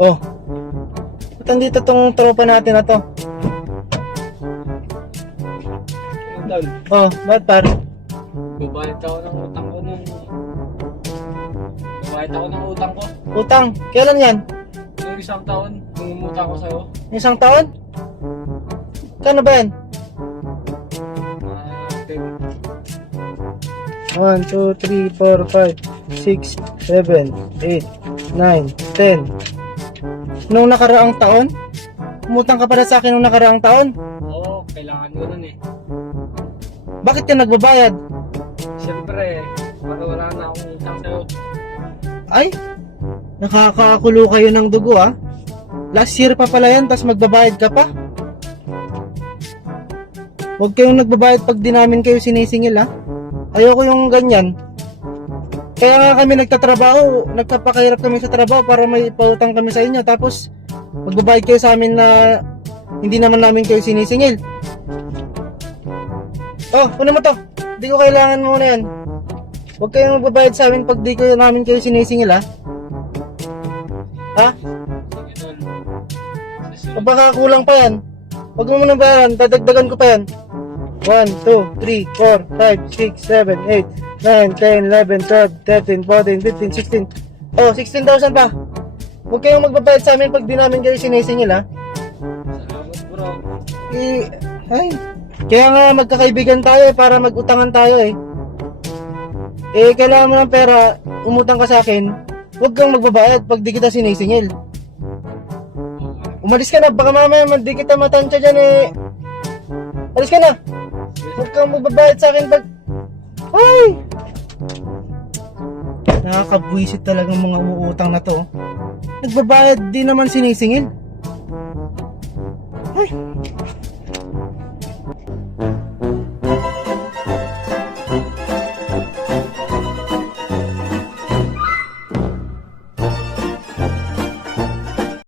Oh, ba't andito tong tropa natin na to? Tol, Oh, ba't par? babayad ako ng utang ko nung... Babayad ako ng utang ko. Utang, kailan yan? Nung isang taon, nung umutang ko sa'yo. Isang taon? Kano ba yan? 1, 2, 3, 4, 5, 6, 7, 8, 9, 10. Nung nakaraang taon? Umutang ka pala sa akin nung nakaraang taon? Oo, kailangan ko nun eh. Bakit ka nagbabayad? Siyempre, para wala na akong utang sa'yo. Ay, nakakakulo kayo ng dugo ah. Last year pa pala yan, tas magbabayad ka pa. Huwag kayong nagbabayad pag di namin kayo sinisingil ah. Ayoko yung ganyan. Kaya nga kami nagtatrabaho, nagpapakahirap kami sa trabaho para may pautang kami sa inyo. Tapos, magbabayad kayo sa amin na hindi naman namin kayo sinisingil. Oh, una mo to. Hindi ko kailangan muna yan. Huwag kayong magbabayad sa amin pag di ko namin kayo sinisingil ha. Ha? Sige, Tol. O baka kulang pa yan. Huwag mo muna bayaran, dadagdagan ko pa yan. 1, 2, 3, 4, 5, 6, 7, 8, 9, 10, 11, 12, 13, 14, 15, 16. Oh, 16,000 pa. Huwag kayong magbabayad sa amin pag di namin kayo sinisingil ha. Salamat, bro. Ay. Kaya nga magkakaibigan tayo para mag-utangan tayo eh. Kailangan mo ng pera, umutang ka sa akin, huwag kang magbabayad pag di kita sinisingil. Umalis ka na, baka mamaya di kita matansya dyan eh. Alis ka na. Huwag kang magbabayad sa akin pag... Ay! Nakakabwisit talagang mga umuutang na to. Nagbabayad di naman sinisingil. Ay!